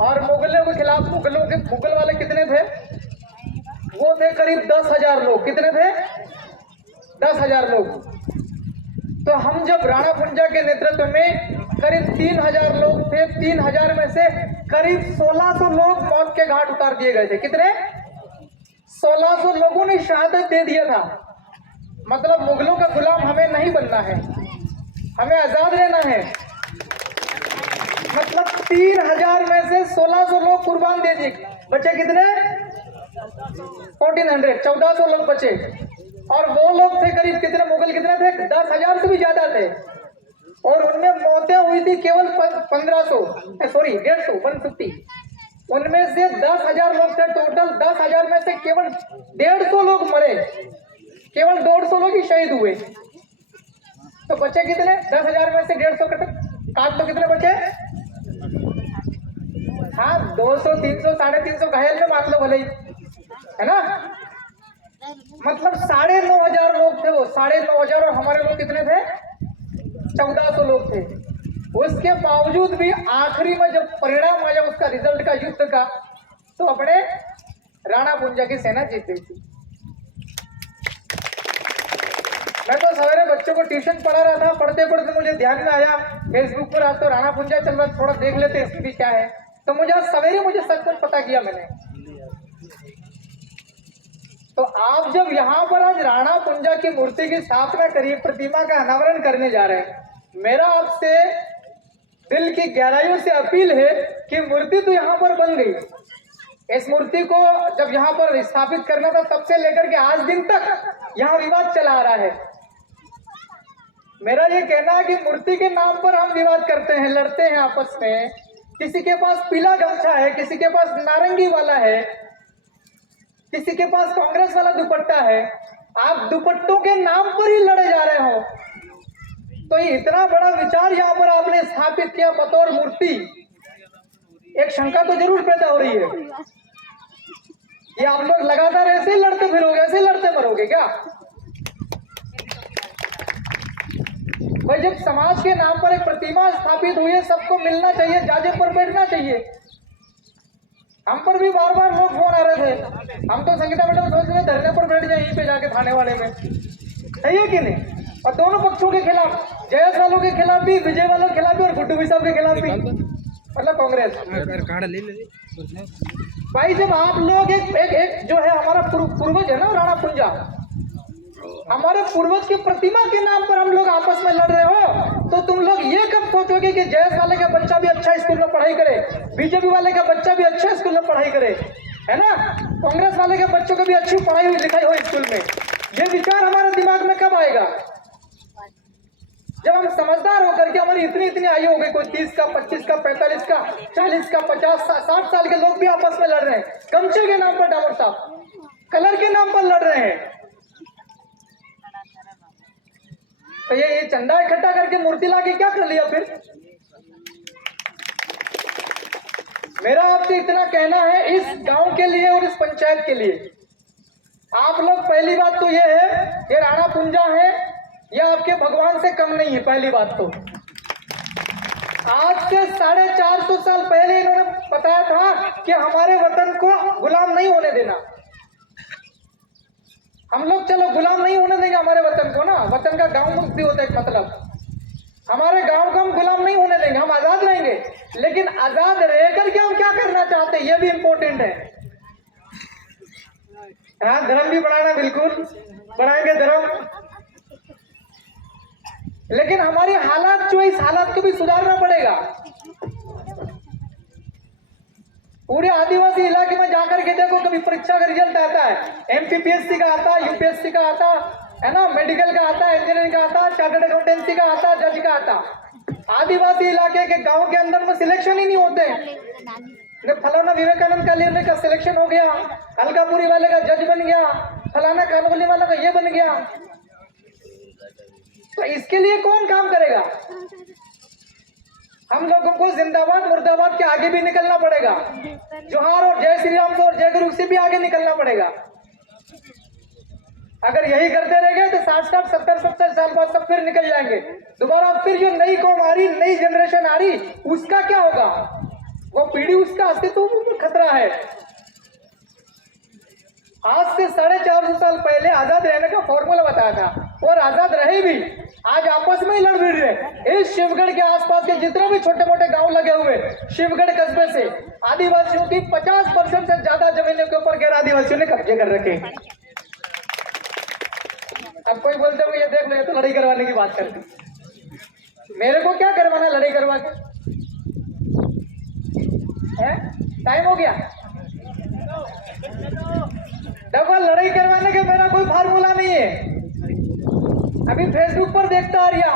और मुगलों के खिलाफ मुगल वाले कितने थे? वो थे करीब 10,000 लोग। कितने थे? 10,000 लोग। तो हम जब राणा कुंजा के नेतृत्व में करीब 3,000 लोग थे, 3,000 में से करीब 1,600 लोग मौत के घाट उतार दिए गए थे। कितने? 1,600 लोगों ने शहादत दे दिया था। मतलब मुगलों का गुलाम हमें नहीं बनना है, हमें आजाद रहना है। मतलब 3,000 में से 1,600 लोग कुर्बान दे दिए। बचे कितने? 1400 लोग बचे। और वो लोग थे करीब कितने? मुगल कितने थे? 10,000 से भी ज्यादा थे। और उनमें मौतें हुई थी केवल 150। उनमें से 10,000 लोग थे टोटल। 10,000 में से केवल 150 लोग मरे, केवल 150 लोग ही शहीद हुए। तो बचे कितने? 10,000 में से 150 काट लो, कितने बचे? हाँ, 200, 300, 350 घायल में मान लो भले ही, है ना। मतलब 9,500 लोग थे वो, 9,500। और हमारे लोग कितने थे? 1,400 लोग थे। उसके बावजूद भी आखिरी में जब परिणाम आया उसका, रिजल्ट का, युद्ध का, तो अपने राणा कुंजा की सेना जीत गई थी। मैं तो सवेरे बच्चों को ट्यूशन पढ़ा रहा था, पढ़ते पढ़ते मुझे ध्यान में आया फेसबुक पर आज तो राणा कुंजा चल रहा, थोड़ा देख लेते इसमें भी क्या है। तो मुझे आज सवेरे सच पता किया मैंने। तो आप जब यहाँ पर आज राणा कुंजा की मूर्ति की स्थापना करिए, प्रतिमा का अनावरण करने जा रहे हैं, मेरा आपसे दिल की गहराइयों से अपील है कि मूर्ति तो यहाँ पर बन गई। इस मूर्ति को जब यहाँ पर स्थापित करना था तब से लेकर के आज दिन तक यहाँ विवाद चला आ रहा है। मेरा ये कहना है कि मूर्ति के नाम पर हम विवाद करते हैं, लड़ते हैं आपस में। किसी के पास पीला गमछा है, किसी के पास नारंगी वाला है, किसी के पास कांग्रेस वाला दुपट्टा है। आप दुपट्टों के नाम पर ही लड़े जा रहे हो। तो ये इतना बड़ा विचार यहाँ पर आपने स्थापित किया बतौर मूर्ति, एक शंका तो जरूर पैदा हो रही है। ये आप लोग लगातार ऐसे ही लड़ते फिरोगे, ऐसे ही लड़ते मरोगे क्या? भाई जब समाज के नाम पर एक प्रतिमा स्थापित हुई है, सबको मिलना चाहिए, जाजे पर बैठना चाहिए। हम पर भी बार बार लोग फोन आ रहे थे, हम तो संगीता मैडम सोच रहे धरने पर बैठ जाए यहीं पे जाके थाने वाले में, सही है कि नहीं? और दोनों पक्षों के खिलाफ, जयस वालों के खिलाफ भी, विजय वालों के खिलाफ भी और गुड्डू साहब के खिलाफ भी, मतलब कांग्रेस। भाई जब आप लोग एक जो है हमारा पूर्वज है ना राणा कुंजा, हमारे पूर्वज की प्रतिमा के नाम पर हम लोग आपस में लड़ रहे हो, तो तुम लोग ये कब सोचोगे कि जयस वाले का बच्चा भी अच्छा स्कूल में पढ़ाई करे, बीजेपी वाले का बच्चा भी अच्छा स्कूल में पढ़ाई करे, है ना, कांग्रेस वाले के बच्चों को भी अच्छी पढ़ाई हुई लिखाई हो स्कूल में? ये विचार हमारे दिमाग में कब आएगा? जब हम समझदार होकर के, हमारी इतनी आयु हो गई, कोई 30 का, 25 का, 45 का, 40 का, 50, 60 साल के लोग भी आपस में लड़ रहे हैं, गमछे के नाम पर, डामर साहब, कलर के नाम पर लड़ रहे हैं। तो ये चंदा इकट्ठा करके मूर्ति लाके क्या कर लिया फिर? मेरा आपसे इतना कहना है इस गांव के लिए और इस पंचायत के लिए, आप लोग, पहली बात तो ये है कि राणा कुंजा है, यह आपके भगवान से कम नहीं है। पहली बात तो आज से 450 साल पहले इन्होंने बताया था कि हमारे वतन को गुलाम नहीं होने देना। हम लोग चलो गुलाम नहीं होने देंगे हमारे वतन को ना, वतन का गांव मुक्त भी होता है, मतलब हमारे गांव को हम गुलाम नहीं होने देंगे, हम आजाद रहेंगे। लेकिन आजाद रहकर के हम क्या करना चाहते हैं, ये भी इंपॉर्टेंट है। हाँ, धर्म भी बढ़ाना, बिल्कुल बढ़ाएंगे धर्म, लेकिन हमारी हालात जो, इस हालात को भी सुधारना पड़ेगा। पूरे आदिवासी इलाके में जाकर के देखो, कभी परीक्षा का रिजल्ट आता है, एमपीपीएससी का आता है, यूपीएससी का आता है ना, मेडिकल का आता है, इंजीनियरिंग का आता है, चार्टर्ड अकाउंटेंसी का आता है, जज का आता। आदिवासी इलाके के गांव के अंदर में सिलेक्शन ही नहीं होते। फलाना विवेकानंद कॉलेज का सिलेक्शन हो गया, अलकापुरी वाले का जज बन गया, फलाना कानोली वाला का ये बन गया। तो इसके लिए कौन काम करेगा? हम लोगों को जिंदाबाद मुर्दाबाद के आगे भी निकलना पड़ेगा, जोहार और जय श्री राम से और जय गुरु से भी आगे निकलना पड़ेगा। अगर यही करते रह गए तो 60-60, 70-70 साल बाद सब फिर निकल जाएंगे दोबारा। फिर जो नई कौम आ रही, नई जनरेशन आ रही, उसका क्या होगा? वो पीढ़ी उसका अस्तित्व में खतरा है। आज से 450 साल पहले आजाद रहने का फॉर्मूला बताया था और आजाद रहे भी, आज आपस में ही लड़ भिड़ रहे। इस शिवगढ़ के आसपास के जितने भी छोटे मोटे गांव लगे हुए शिवगढ़ कस्बे से आदिवासियों की 50% से ज्यादा जमीनों के ऊपर गैर आदिवासियों ने कब्जे कर रखे। अब कोई बोलते हो ये देख लो, ये तो लड़ाई करवाने की बात करते। मेरे को क्या करवाना लड़ाई करवा के? टाइम हो गया। देखो लड़ाई करवाने का मेरा कोई फार्मूला नहीं है। अभी फेसबुक पर देखता आ रहा